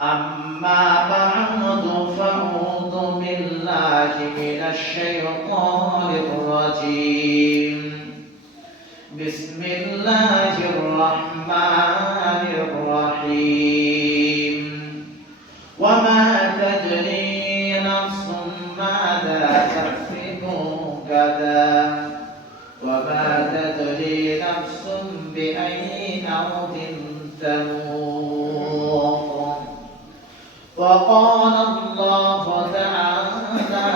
أما بعد فأعوذ بالله من الشيطان الرجيم بسم الله الرحمن الرحيم وما تدري نفس ماذا تكسب غدا وما تدري نفس بأي أرض تموت وقال الله تعالى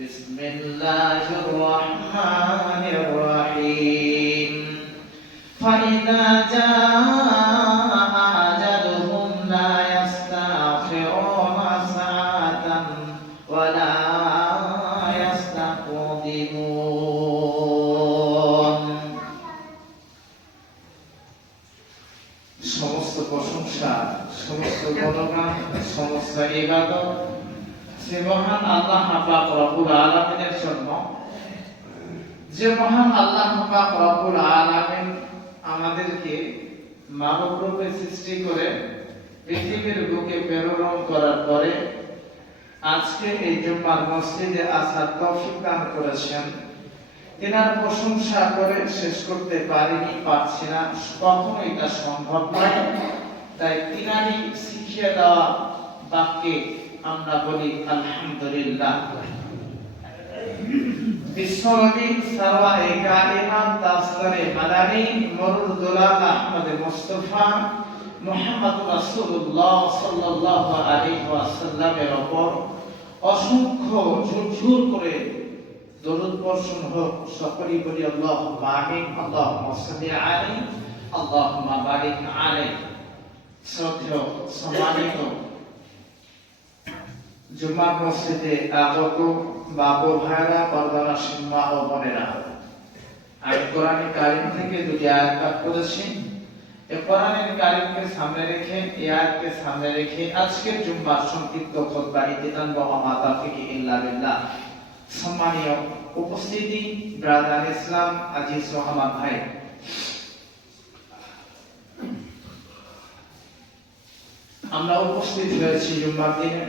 بسم الله الرحمن الرحيم فإذا جاء أجلهم لا يستأخرون ساعة ولا يستقدمون সমস্ত প্রশংসা সমস্ত গুণগান সমস্ত ইবাদত সে মহান আল্লাহ পাক রব্বুল আলামিনের জন্য যে মহান আল্লাহ পাক রব্বুল আলামিন আমাদেরকে মানব রূপে সৃষ্টি করে পৃথিবীর বুকে প্রেরণ করার পরে আজকে এই জুম্মার মসজিদে আসার তৌফিক দান করেছেন। তিনার প্রশংসা করে শেষ করতে পারছি না, কখনোই এটা সম্ভব নয়। তাই তিনারই শিখিয়ে দেওয়া বাক্যে আমরা বলি আলহামদুলিল্লাহ। বিশ্বনবী সারওয়ারে কায়নাত তাসরে মাদানী নুরুল দুলাল আহমদ মুস্তাফা মুহাম্মদ রাসূলুল্লাহ সাল্লাল্লাহু আলাইহি ওয়াসাল্লামের উপর অসংখ্য ঝুরঝুর করে দরুদ বর্ষণ হোক। সকলেই বলি আল্লাহুম্মা আমিন, আল্লাহুম্মা সাল্লি আলাইহি, আল্লাহুম্মা বারিক আলাইহি। শ্রদ্ধেয় সম্মানিত জুম্মার মসজিদে আগত বাবু ভাইরা, পর্দার মা ও বোনেরা, আমি কোরআন কারীম থেকে দুটি আয়াত পাঠ করেছি। এই কোরআন কারীমকে সামনে রেখে, এই আয়াতকে সামনে রেখে আজকের জুম্মার সংক্ষিপ্ত খুতবা ইতিতান ওয়া মা তাফিকি ইল্লা বিল্লাহ। সম্মানীয় উপস্থিতি, ব্রাদার ইসলাম, আজিজ রহমান ভাই, আমরা উপস্থিত হয়েছি জুম্মার দিনে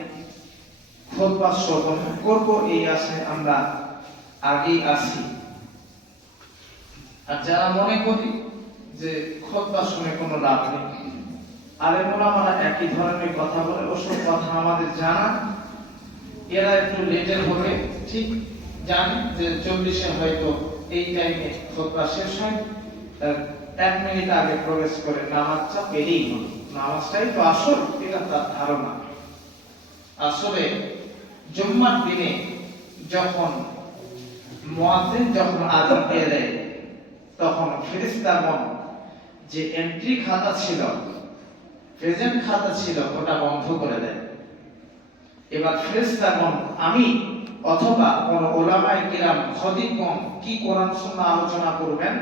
খুতবা শ্রবণ করব এই আশায় আমরা আগেই আসি। আর যারা মনে করি যে খুতবা শুনে কোনো লাভ নেই, আলেম ওলামারা একই ধরনের কথা বলে, ওসব কথা আমাদের জানা। এরা একটু লেটের হবে, ঠিক জানি যে 40-এ হয়তো এই টাইমে খুতবা শেষ হয়, তার 1 মিনিট আগে প্রবেশ করে নামাজটা পেলেই হলো। নামাজটাই তো আসল, এটা তার ধারণা। আসলে জুম্মার দিনে যখন মুয়াজ্জিন যখন আযান দিয়ে দেয়, তখন ফেরেশতাগণ যে এন্ট্রি খাতা ছিল, প্রেজেন্ট খাতা ছিল, ওটা বন্ধ করে দেয়। এবার ফেরেশতাগণ আমি অথবা কোন উলামায়ে কিরাম খতিবগণ কি কোরআন সুন্নাহ আলোচনা করবেন,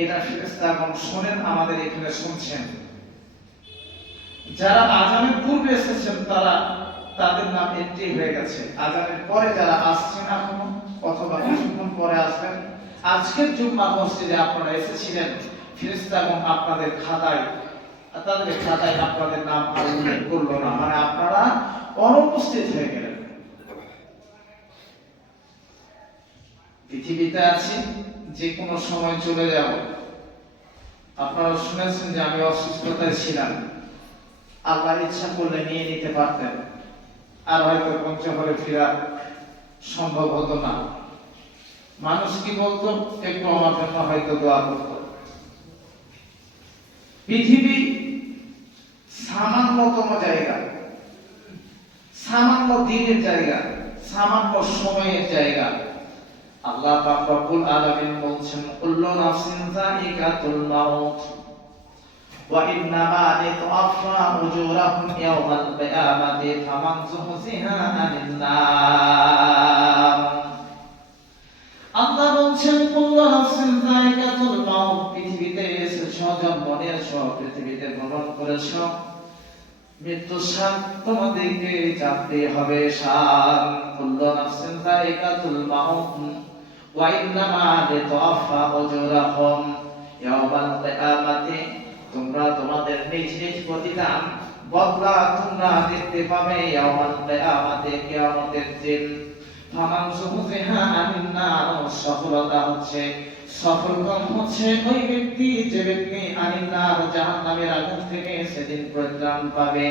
এটা ফেরেশতাগণ শুনেন, আমাদের এখানে শুনছেন। যারা আযানের পূর্বে এসেছেন তারা, তাদের নাম এন্ট্রি হয়ে গেছে। আযানের পরে যারা আসছেন এখনো অথবা কিছুক্ষণ পরে আসবেন, আজকের জুম্মা মসজিদে আপনারা এসেছিলেন, ফেরেশতাগণ আপনাদের খাতায়, তাদের খাতায় আপনাদের নাম উল্লেখ করলো না, মানে আপনারা অনুপস্থিত হয়ে গেলেন। পৃথিবীতে আছি, যে কোনো সময় চলে যাব। আপনারা শুনেছেন যে আমি অসুস্থতায় ছিলাম, আল্লাহর ইচ্ছা করলে নিয়ে নিতে পারতেন, আর হয়তো পঞ্চগড়ে ফেরা সম্ভব হতো না। মানুষ কি বলতো, একটু আমার জন্য হয়তো দোয়া করত। পৃথিবী সামান্যতম জায়গা, সামান্য দিনের জায়গা, সামান্য সময়ের জায়গা। আল্লাহ পাক রব্বুল আলামিন বলছেন, কুল্লু নাফসিন যায়িকাতুল মাউত ওয়া ইন্নামা লিতুওয়াফা উজুরাহুম ইয়াওমাল কিয়ামাতি ফামান যুহজিহা আনিন নার। আল্লাহ বলছেন, কুল্লু নাফসিন যায়িকাতুল মাউত, পৃথিবীতে এসেছো, জন্ম নিয়েছো, পৃথিবীতে ভ্রমণ করেছো, মৃত্যু স্বাদ তোমাদেরকে জানতে হবে। শান কুল্লু নাফসিন যায়িকাতুল মাউত ওয়া ইন্নামা লিতুওয়াফা উজুরাহুম ইয়াওমাল কিয়ামাতি, তোমরা তোমাদের নিজ নিজ প্রতিদান বদলা তোমরা দেখতে পাবে ইয়াউমাল কিয়ামাতে, কিয়ামতের দিন। ফামান যুহজিহা আনিন নার, সফলতা হচ্ছে, সফলকাম হচ্ছে ওই ব্যক্তি যে ব্যক্তি আনিন নার, জাহান্নামের আগুন থেকে সেদিন পরিত্রাণ পাবে।